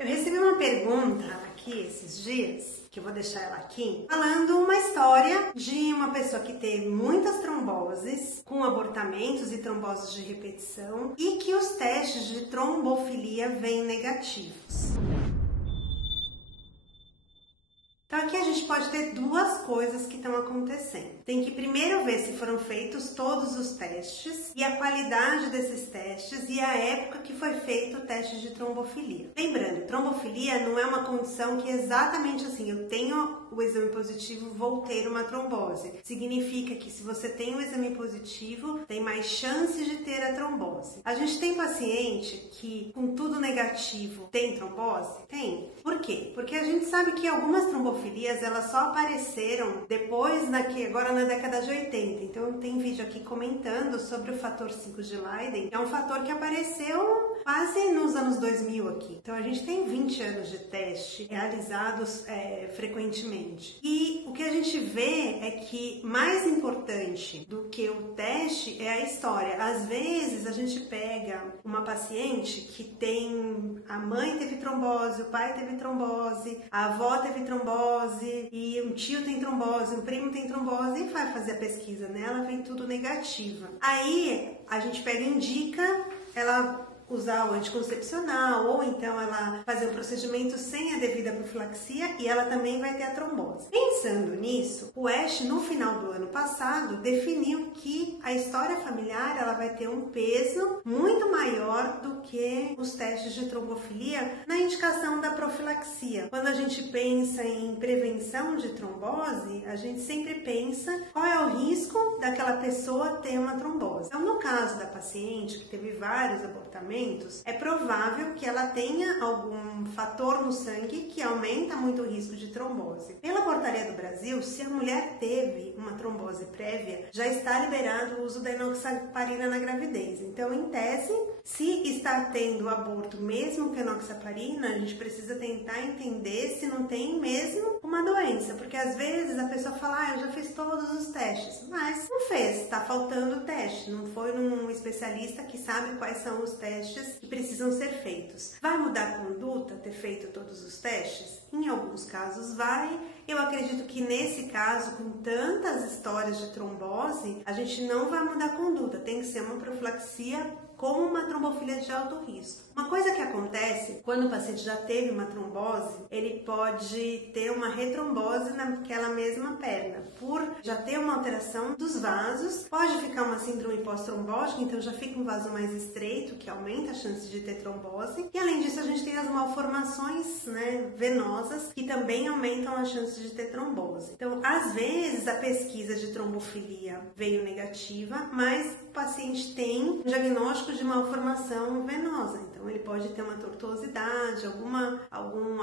Eu recebi uma pergunta aqui esses dias, que eu vou deixar ela aqui, falando uma história de uma pessoa que teve muitas tromboses, com abortamentos e tromboses de repetição, e que os testes de trombofilia vêm negativos. Então aqui a gente pode ter duas coisas que estão acontecendo. Tem que primeiro ver se foram feitos todos os testes e a qualidade desses testes e a época que foi feito o teste de trombofilia. Lembrando, trombofilia não é uma condição que é exatamente assim, eu tenho o exame positivo, vou ter uma trombose. Significa que se você tem o exame positivo, tem mais chances de ter a trombose. A gente tem paciente que com tudo negativo tem trombose? Tem. Por quê? Porque a gente sabe que algumas trombofilias elas só apareceram depois agora na década de 80. Então tem vídeo aqui comentando sobre o fator 5 de Leiden, que é um fator que apareceu quase nos anos 2000 aqui. Então a gente tem 20 anos de teste realizados frequentemente. E o que a gente vê é que mais importante do que o teste é a história. Às vezes a gente pega uma paciente que tem, a mãe teve trombose, o pai teve trombose, a avó teve trombose e um tio tem trombose, um primo tem trombose e vai fazer a pesquisa nela, vem tudo negativa. Aí a gente pega e indica ela usar o anticoncepcional ou então ela fazer um procedimento sem a devida profilaxia e ela também vai ter a trombose. Pensando nisso, o Ash no final do ano passado definiu que a história familiar ela vai ter um peso muito maior do que os testes de trombofilia na indicação da profilaxia. Quando a gente pensa em prevenção de trombose, a gente sempre pensa qual é o risco daquela pessoa ter uma trombose. Então, no caso da paciente que teve vários abortamentos, é provável que ela tenha algum fator no sangue que aumenta muito o risco de trombose. Pela portaria do Brasil, se a mulher teve uma trombose prévia, já está liberado o uso da enoxaparina na gravidez. Então, em tese, se está tendo aborto mesmo com enoxaparina, a gente precisa tentar entender se não tem mesmo uma doença, porque às vezes a pessoa fala, eu já fiz todos os testes, mas não fez, está faltando teste, não foi num especialista que sabe quais são os testes que precisam ser feitos. Vai mudar a conduta ter feito todos os testes? Em alguns casos vai. Eu acredito que nesse caso, com tantas histórias de trombose, a gente não vai mudar a conduta. Tem que ser uma profilaxia como uma trombofilia de alto risco. Uma coisa que acontece quando o paciente já teve uma trombose, ele pode ter uma retrombose naquela mesma perna, por já ter uma alteração dos vasos, pode ficar uma síndrome pós-trombótica, então já fica um vaso mais estreito, que aumenta a chance de ter trombose, e além disso a gente tem as malformações venosas, que também aumentam a chance de ter trombose. Então, às vezes a pesquisa de trombofilia veio negativa, mas o paciente tem um diagnóstico de malformação venosa, então ele pode ter uma tortuosidade, algum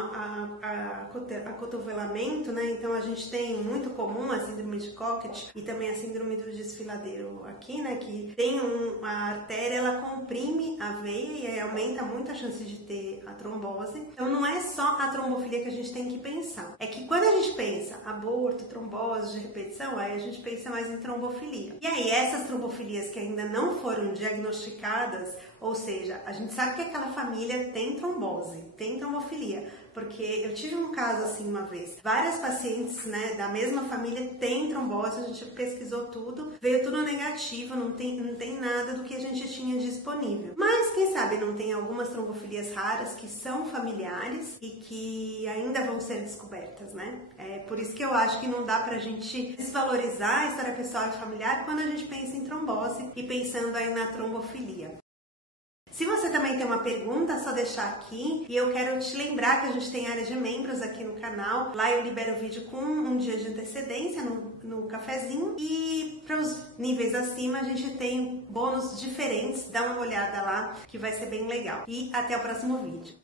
acotovelamento, Então a gente tem muito comum a síndrome de Cockett e também a síndrome do desfiladeiro aqui, que tem a artéria, ela comprime a veia e aí aumenta muito a chance de ter a trombose. Então não é só a trombofilia que a gente tem que pensar, é que quando a gente pensa aborto, trombose de repetição, aí a gente pensa mais em trombofilia. E aí essas trombofilias que ainda não foram diagnosticadas, ou seja, a gente sabe que aquela família tem trombose, tem trombofilia, porque eu tive um caso assim uma vez, várias pacientes da mesma família têm trombose, a gente pesquisou tudo, veio tudo negativo, não tem nada do que a gente tinha disponível. Mas quem sabe não tem algumas trombofilias raras que são familiares e que ainda vão ser descobertas, É por isso que eu acho que não dá pra gente desvalorizar a história pessoal e familiar quando a gente pensa em trombose e pensando aí na trombofilia. Se você também tem uma pergunta, é só deixar aqui. E eu quero te lembrar que a gente tem área de membros aqui no canal. Lá eu libero o vídeo com um dia de antecedência no cafezinho. E para os níveis acima a gente tem bônus diferentes. Dá uma olhada lá que vai ser bem legal. E até o próximo vídeo.